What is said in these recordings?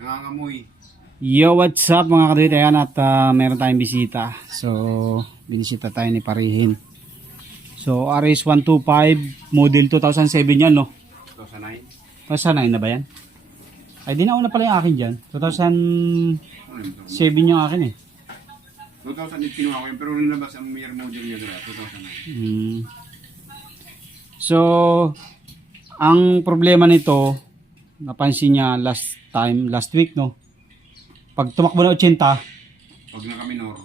Nangangamoy. Yo, what's up mga kadwit? Ayan at meron tayong bisita. So, binisita tayo ni Parihin. So, RS125 model 2007 yan, no? 2009. 2009 na ba yan? Ay, di nauna pala yung akin dyan. 2007 yung akin eh. 2008 kinuha ko yun, pero nilabas ang year model niya doon, 2009. So, ang problema nito, napansin niya last week, no? Pag tumakbo na 80, Pag naka-minor,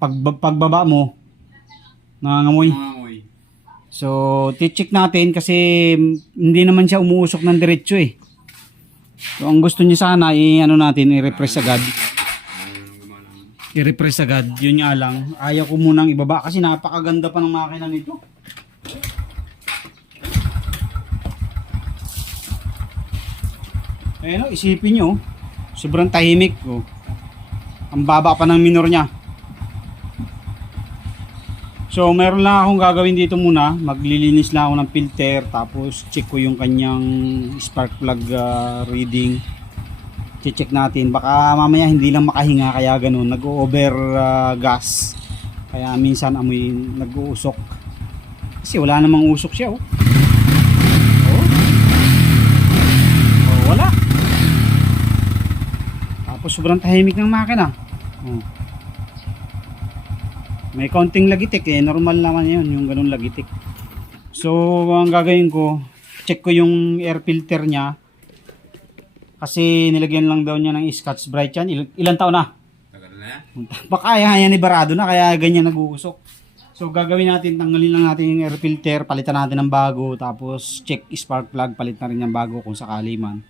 pagbaba mo, nangangamoy. nangangamoy. So, ti-check natin kasi hindi naman siya umuusok ng diretso eh. So, ang gusto niya sana i-ano natin, i-refresh agad. I-refresh agad. Yun nga lang. Ayaw ko munang ibaba kasi napakaganda pa ng makina nito. Ayun o, isipin nyo. Sobrang tahimik. Oh. Ang baba pa ng minor niya. So, meron lang akong gagawin dito muna. Maglilinis lang ako ng filter. Tapos, check ko yung kanyang spark plug reading. Check natin. Baka mamaya hindi lang makahinga. Kaya ganun. Nag-over gas. Kaya minsan amoy nag-uusok. Kasi wala namang usok siya. Oh. Wala. Tapos, sobrang tahimik ng makina. Oh. May kaunting lagitik eh, normal naman yun, yung ganun lagitik. So, ang gagawin ko, check ko yung air filter niya. Kasi nilagyan lang daw niya ng Scotch Brite yan. Ilan taon na? Tagal na yan. Baka yan ni barado na, kaya ganyan nag-uusok. So, gagawin natin, tanggalin lang natin yung air filter, palitan natin ng bago, tapos check spark plug, palit na rin ng bago kung sakali man.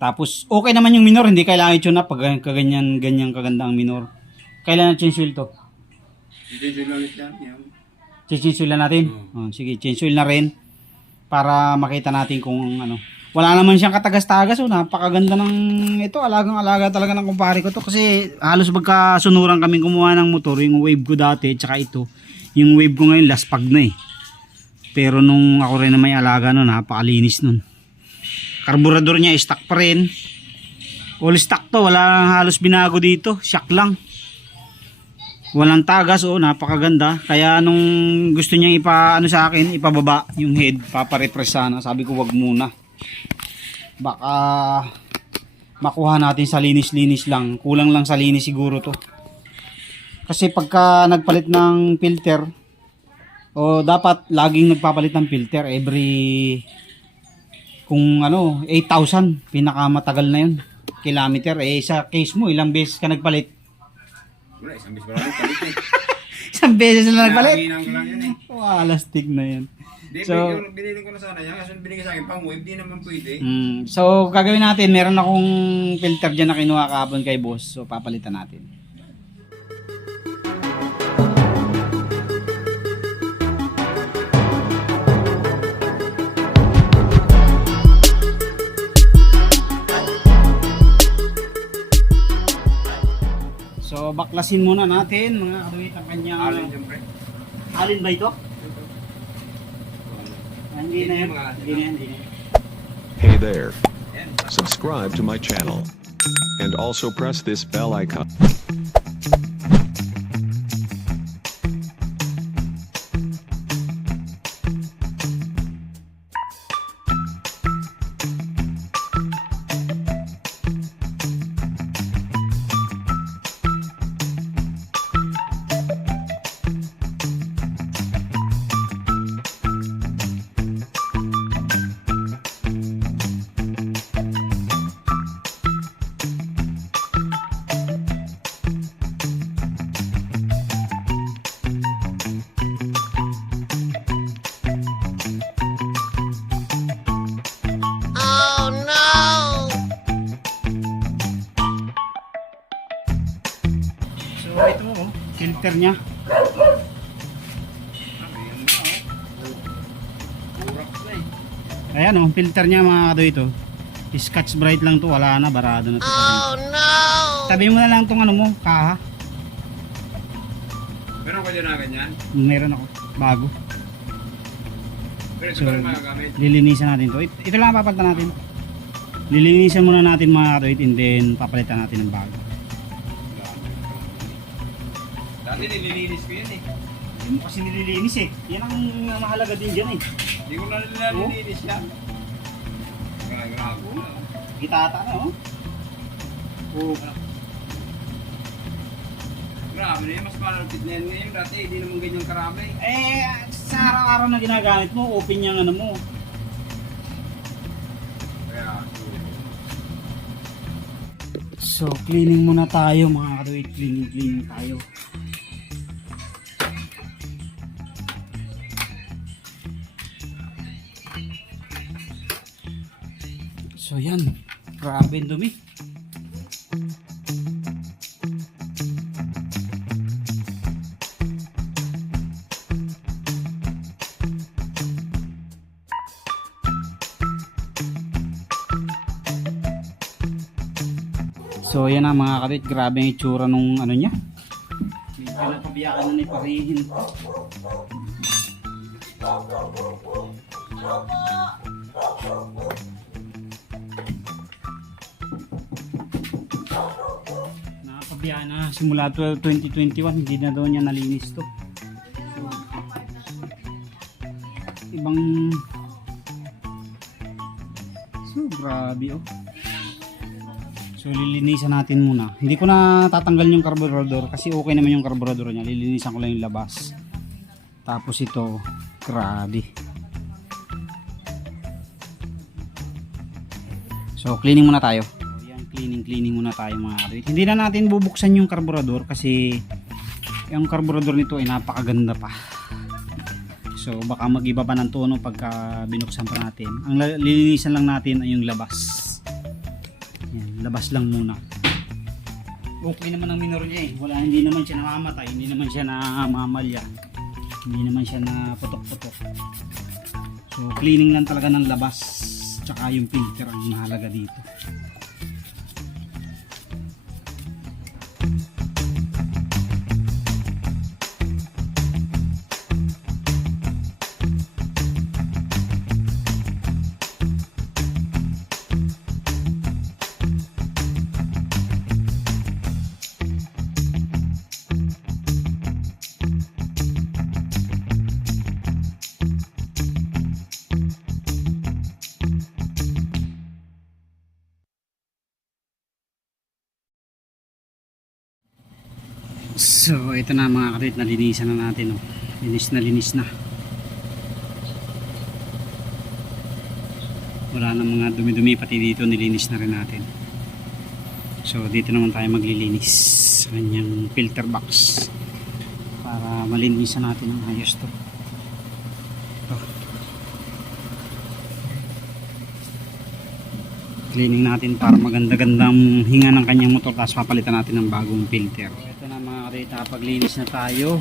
Tapos, okay naman yung minor, hindi kailangan i-tune up pag ganyan kaganda ang minor. Kailan na change oil to? Change oil ulit yan. Change oil na natin? Oh, sige, change oil na rin. Para makita natin kung ano. Wala naman siyang katagas-tagas. Oh, napakaganda ng ito. Alagang-alaga talaga ng kumpare ko to. Kasi halos magkasunuran kami kumuha ng motor. Yung wave ko dati, tsaka ito. Yung wave ko ngayon, last pag na eh. Pero nung ako rin na may alaga nun, napakalinis nun. Karburador niya, stock pa rin. All stock to. Wala halos binago dito. Shock lang. Walang tagas, oh, napakaganda. Kaya nung gusto niyang sa akin, ipababa yung head, paparepress sana. Sabi ko, wag muna. Baka makuha natin sa linis-linis lang. Kulang lang sa linis siguro to. Kasi pagka nagpalit ng filter, dapat laging nagpapalit ng filter every kung 8,000 pinakamatagal na yun kilometer. Sa case mo, ilang beses ka nagpalit? Wala, isang beses lang palit eh. Isang beses na nagpalit? Nanginang ko lang yan eh. Walastig na yan. So, binili ko na sana yan. Kasi binigay sa akin pang wave, di naman pwede. So, gagawin natin. Meron akong filter dyan na kinuha kahapon kay boss. So, papalitan natin. So, baklasin muna natin mga kadwit ang kanyang... Alin siyempre. Alin ba ito? Hindi na yan. Hindi na yan. Hey there. Subscribe to my channel. And also press this bell icon. So ito filter niya. Ayan filter niya mga kado ito. Scotch Brite lang to, wala na, barado na to. Oh no! Tabi mo na lang tong mo, kaha. Meron ka dyan na ganyan? Meron ako, bago. Pero ito So, pa rin magagamit. lilinisan natin to. Ito lang papalitan natin. Lilinisan muna natin mga katuwid and then papalitan natin ng bago. Dati nililinis ko yun eh. Hindi mo kasi nililinis eh. Yan ang mahalaga din dyan eh. Hindi ko na nililinis yan. Grabe na. Gitata na oh. Oh. Grabe na yun, mas malapit na yan ngayon. Dati hindi naman ganyan karami. Eh, sa araw-araw na ginagamit mo, open yung ano mo. Kaya, So, cleaning muna tayo mga katuwid. Cleaning tayo. So, yan. Grabe yung dumi. So yan na mga kabit, grabe yung itsura nung ano niya. Medyo napabiyakan na ni parihin. Nakapabiyakan na simula 2021, hindi na daw niya nalinis to. So, ibang grabe oh. So lilinisan natin muna. Hindi ko na tatanggal yung carburetor kasi okay naman yung carburetor niya. Lilinisan ko lang yung labas. Tapos ito, grabe. So cleaning muna tayo. So, yan, cleaning muna tayo mga kabit. Hindi na natin bubuksan yung carburetor kasi yung carburetor nito ay napakaganda pa. So baka mag-iba pa ng tono pagka binuksan pa natin. Ang lilinisan lang natin ay yung labas. Yan, labas lang muna. Okay naman ang minor niya eh. Hindi naman siya namamatay, hindi naman siya namamalya, hindi naman siya na putok-putok. So cleaning lang talaga ng labas tsaka yung filter ang mahalaga dito. So ito na mga kabit, nalinisan na natin oh. Linis na. Wala na mga dumi-dumi, pati dito nilinis na rin natin. So dito naman tayo maglilinis sa kanyang filter box para malinisan natin ng ayos to. Ito. Cleaning natin para maganda-gandang hinga ng kanyang motor, tapos papalitan natin ng bagong filter. Ito na mga kabit, paglinis na tayo.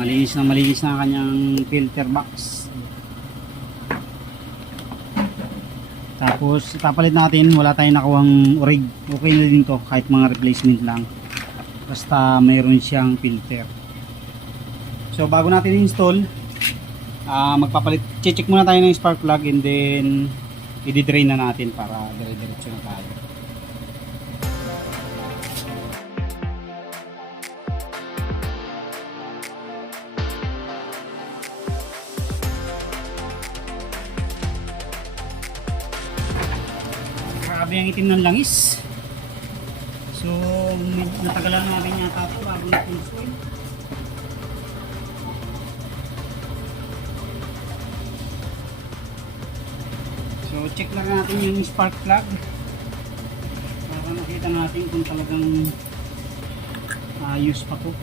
Malinis na ang kanyang filter box. Tapos ipapalit natin, wala tayong nakuhang orig. Okay na din to kahit mga replacement lang. Basta mayroon siyang filter. So bago natin install, check muna tayo ng spark plug and then i-drain na natin para dire-diretso na tayo. Grabe ang itim ng langis. So natagalan natin yata ito bago na-install. So check lang natin yung spark plug para makita natin kung talagang ayos pa to.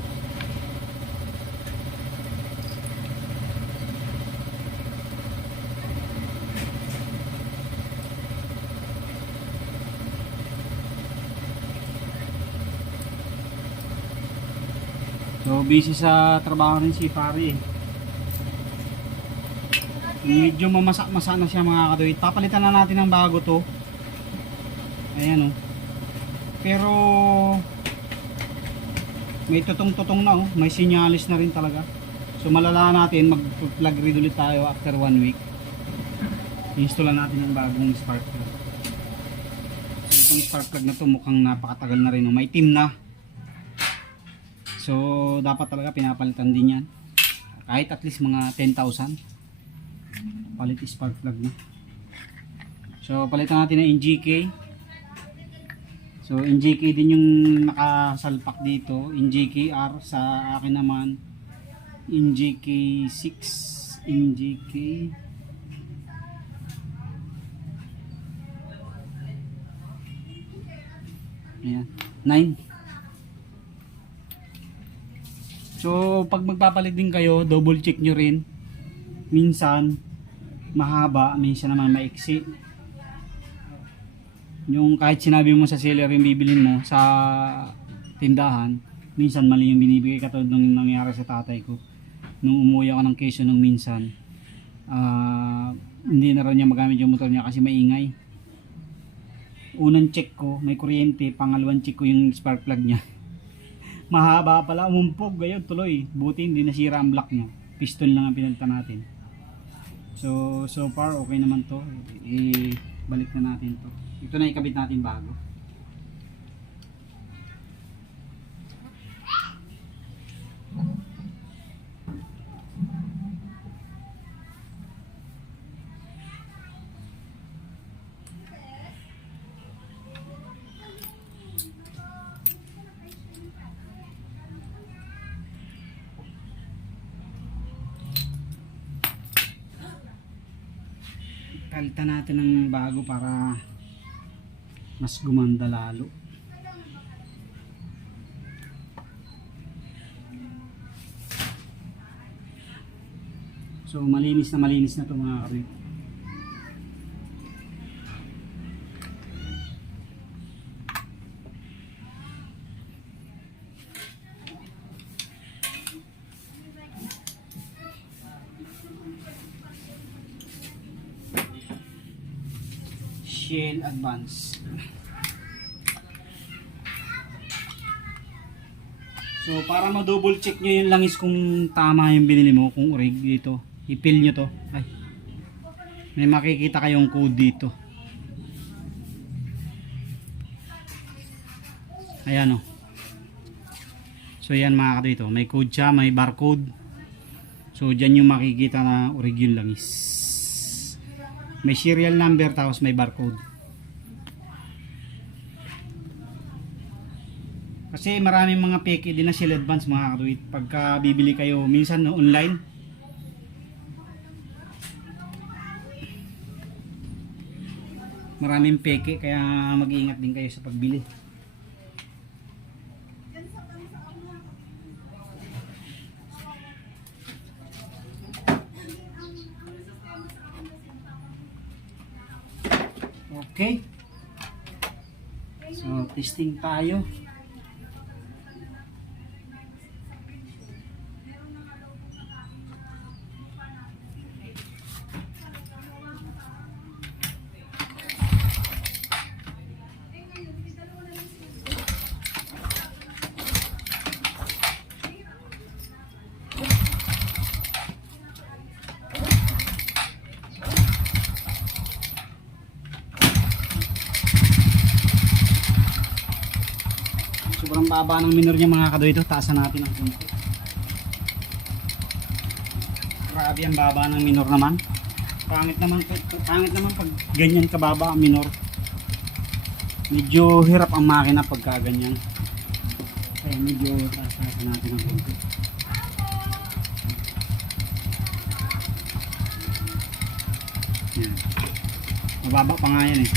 So busy sa trabaho rin si pare eh. Medyo mamasak-masa na siya mga kadoy. Papalitan na natin ng bago to. Ayan oh. Pero may tutong-tutong na oh. May sinyalis na rin talaga. So malala natin, mag-plug read ulit tayo after 1 week. Install natin ng bagong spark plug. itong spark plug na to mukhang napakatagal na rin, oh. Maitim na. So dapat talaga pinapalitan din yan. Kahit at least mga 10,000 palit spark plug na. So palitan natin ng NGK. So NGK din yung nakasalpak dito, NGK-R. Sa akin naman NGK 6, NGK ayan, 9. So pag magpapalit din kayo, double check nyo rin. Minsan mahaba, minsan naman maiksi. Yung kahit sinabi mo sa seller yung bibilin mo sa tindahan, minsan mali yung binibigay, katulad ng nangyari sa tatay ko nung umuwi ako ng Quezon nung minsan. Hindi na raw niya magamit yung motor niya kasi maingay. Unang check ko may kuryente, pangalawang check ko yung spark plug niya mahaba pala, umumpog, gayon tuloy. Buti hindi nasira ang block niya, piston lang ang pinalitan natin. So far okay naman to. Balik na natin to. Ito na ikabit natin bago. Palitan natin ng bago para mas gumanda lalo. So malinis na to mga kabit. Shell Advance. So para ma-double check nyo yung langis kung tama yung binili mo, kung orig dito, ipil nyo to. Ay, may makikita kayong code dito. Ayan o. So yan mga kadito, may code siya, may barcode. So dyan yung makikita na orig yung langis. May serial number tapos may barcode. Kasi maraming mga peke din na Shell Advance mga kaduit. Pagka bibili kayo minsan no, online, maraming peke, kaya mag-iingat din kayo sa pagbili. Okay. So, testing tayo. Sobrang baba ng minor niya mga kadoy ito. Taasan natin ang konti. Grabe ang baba ng minor naman. Pangit naman pag ganyan kababa ang minor. Medyo hirap ang makina pagka ganyan. Kaya medyo taasan natin ang konti. Yan. Mababa pa nga yan eh.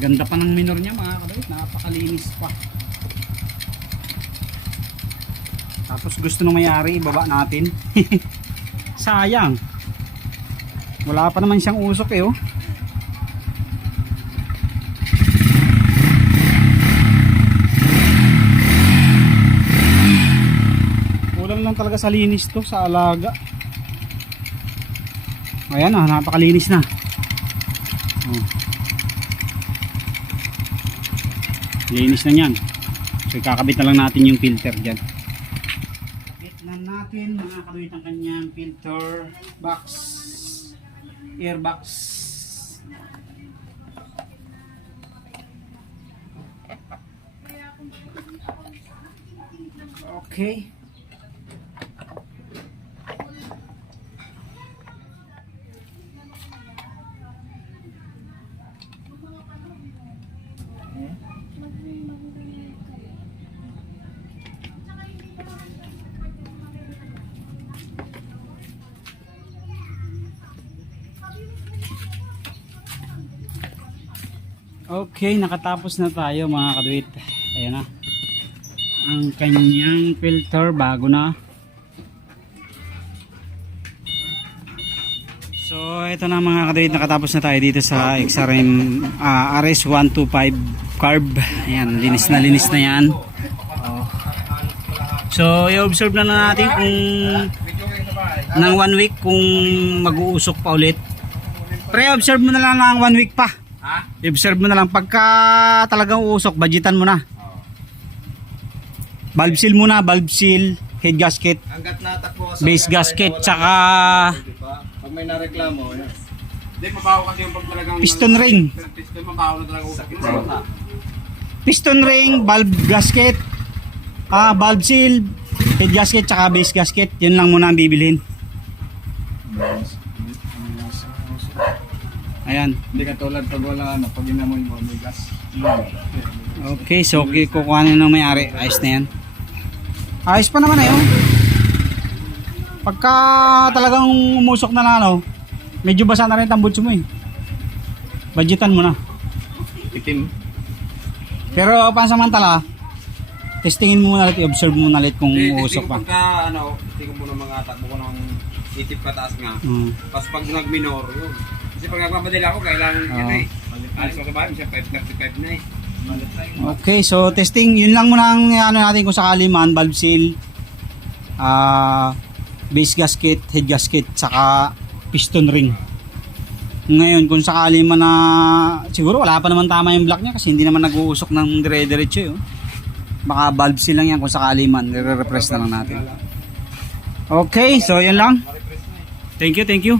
Ganda pa ng minor niya mga kabait, napakalinis pa. Tapos gusto nung may-ari ibaba natin. Sayang. Wala pa naman siyang usok eh oh. Kulang lang talaga sa linis to, sa alaga. Ayan ah, napakalinis na. Oh. Linis na yan. So ikakabit na lang natin yung filter dyan. Kabit na naman natin mga kaduit ang kanyang filter box, airbox. Okay. Okay, nakatapos na tayo mga kaduit. Ayan na. Ang kanyang filter bago na. So ito na mga kaduit, nakatapos na tayo dito sa XRM RS125 carb. Ayan, linis na yan. Oh. So i-observe na natin kung ng 1 week kung mag-uusok pa ulit. Pre-observe mo na lang ng 1 week pa. Ha? I-observe mo na lang pagka talagang uusok, budgetan mo na. Valve seal muna, valve seal, head gasket, Hanggat natakbo sa base gasket, tsaka pag may nareklamo, yan. Hindi, mabaho kasi yung pag talagang piston ring. Piston, mabaho na talaga usap. Piston ring, valve gasket, valve seal, head gasket, tsaka base gasket. Yun lang muna ang bibilhin. Ayan. Hindi ka tulad pag wala ano, pag inamoy mo, may gas. Okay, so kukuhanin ng may-ari. Ayos na yan. Ayos pa naman eh. Oh. Pagka talagang umusok na ano, medyo basa na rin tambutso mo eh. Budgetan mo na. Itim. Pero pansamantala, testingin mo muna ulit, i-observe mo muna ulit kung uusok pa. Pagka ano, tingin mo ng mga takbo ko ng itip pataas nga. Tapos pag nag-minor, yun. Kasi pag nagpapadala ako, kailangan yan eh. Alis ko sa bahay, siya 535 na eh. Okay, so testing, yun lang muna ang ano natin kung sakali man, valve seal, base gasket, head gasket, saka piston ring. Ngayon, kung sakali man na, siguro wala pa naman tama yung block niya kasi hindi naman nag-uusok ng dire-diretso yun. Baka valve seal lang yan kung sakali man, re-repress na lang natin. Okay, so yun lang. Thank you.